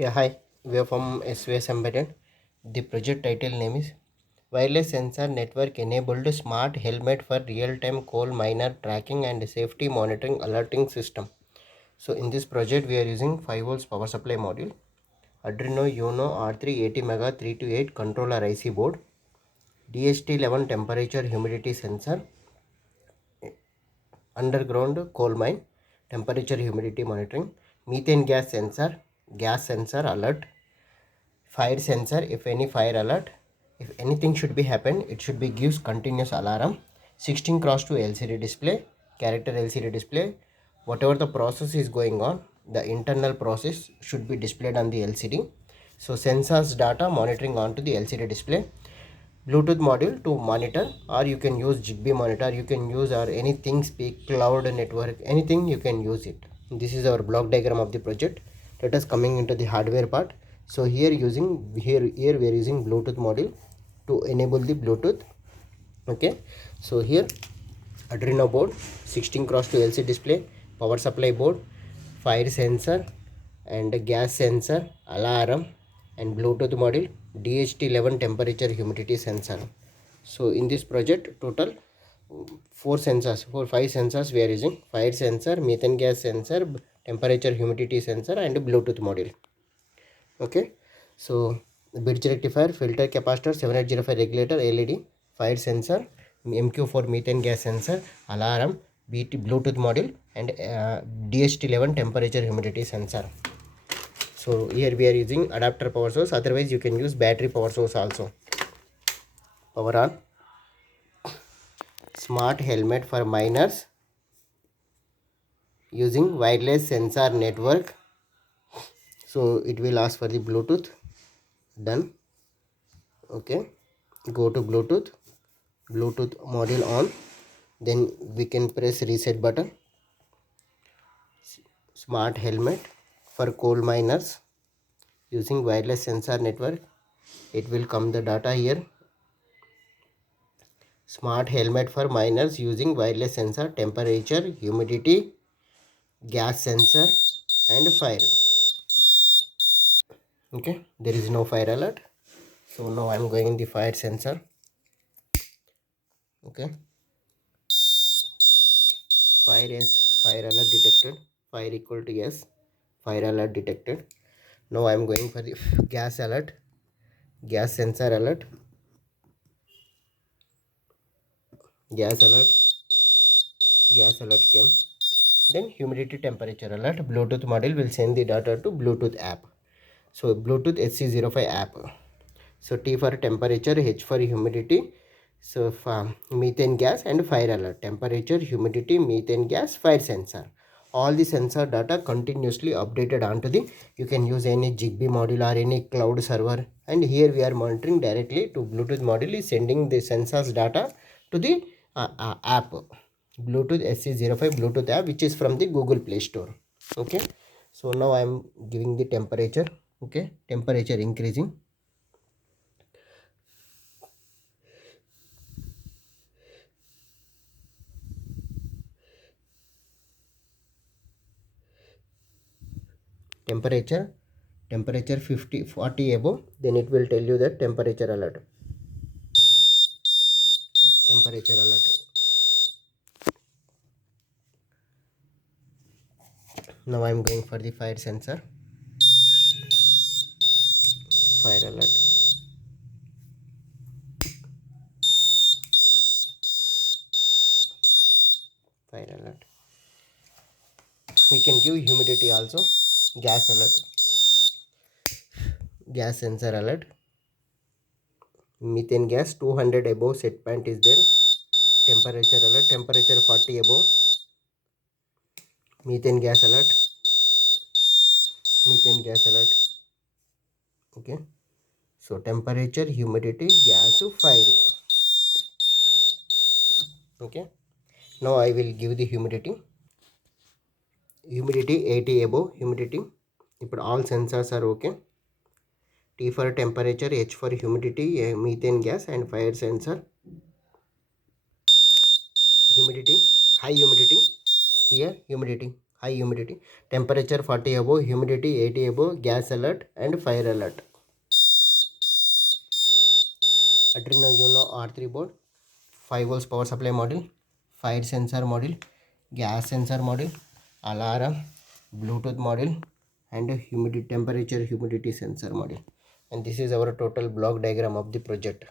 Yeah, hi. We are from svsembedded. The project title name is Wireless Sensor Network Enabled Smart Helmet for Real-Time Coal Miner Tracking and Safety Monitoring Alerting System. So in this project, we are using 5 volts power supply module, Arduino Uno R3 80 Mega 328 controller IC board, DHT11 temperature humidity sensor, underground coal mine, temperature humidity monitoring, methane gas sensor alert, fire sensor. If any fire alert, if anything should be happen, it should be gives continuous alarm. 16 cross 2 LCD display, character LCD display. Whatever the process is going on, the internal process should be displayed on the LCD. So sensors data monitoring onto the LCD display. Bluetooth module to monitor, or you can use Zigbee monitor, you can use, or anything, speak cloud network, anything you can use it. This is our block diagram of the project. Let us coming into the hardware part. So here we are using Bluetooth module to enable the Bluetooth. Okay, so here Arduino board, 16 cross 2 LCD display, power supply board, fire sensor and gas sensor, alarm, and Bluetooth module, DHT11 temperature humidity sensor. So in this project, total 5 sensors we are using: fire sensor, methane gas sensor, temperature humidity sensor, and Bluetooth module. Okay, so bridge rectifier, filter capacitor, 7805 regulator, LED, fire sensor, MQ4 methane gas sensor, alarm, Bluetooth module, and DHT11 temperature humidity sensor. So here we are using adapter power source, otherwise you can use battery power source also. Power on. Smart helmet for miners using wireless sensor network. So it will ask for the Bluetooth. Done. Okay, go to Bluetooth module on, then we can press reset button. Smart helmet for coal miners using wireless sensor network. It will come the data here. Smart helmet for miners using wireless sensor, temperature, humidity, gas sensor, and fire. Okay, there is no fire alert. So now I am going in the fire sensor. Okay, fire alert detected, fire equal to yes, fire alert detected. Now I am going for the gas alert, gas sensor alert, gas alert, gas alert came. Then humidity temperature alert. Bluetooth module will send the data to Bluetooth app. So Bluetooth SC05 app. So T for temperature, H for humidity, so methane gas, and fire alert. Temperature, humidity, methane gas, fire sensor. All the sensor data continuously updated onto the, you can use any Zigbee module or any cloud server. And here we are monitoring directly to Bluetooth module is sending the sensors data to the app. Bluetooth SC05 Bluetooth app, which is from the Google Play Store. Okay, so now I am giving the temperature. Okay, temperature increasing. Temperature 40 above, then it will tell you that temperature alert. Temperature alert. Now I am going for the fire sensor. Fire alert. Fire alert. We can give humidity also. Gas alert. Gas sensor alert. Methane gas 200 above set point is there. Temperature alert. Temperature 40 above. Methane gas alert. Methane gas alert. Okay, so temperature, humidity, gas, fire. Okay, now I will give the humidity. 80 above. Humidity. ఇప్పుడు all sensors are okay. T for temperature, H for humidity, methane gas, and fire sensor. Humidity, high humidity. Here humidity high humidity, temperature 40 above, humidity 80 above, gas alert and fire alert. Arduino Uno R3 board, 5 volts power supply module, fire sensor module, gas sensor module, alarm, Bluetooth module and humidity temperature humidity sensor module. And this is our total block diagram of the project.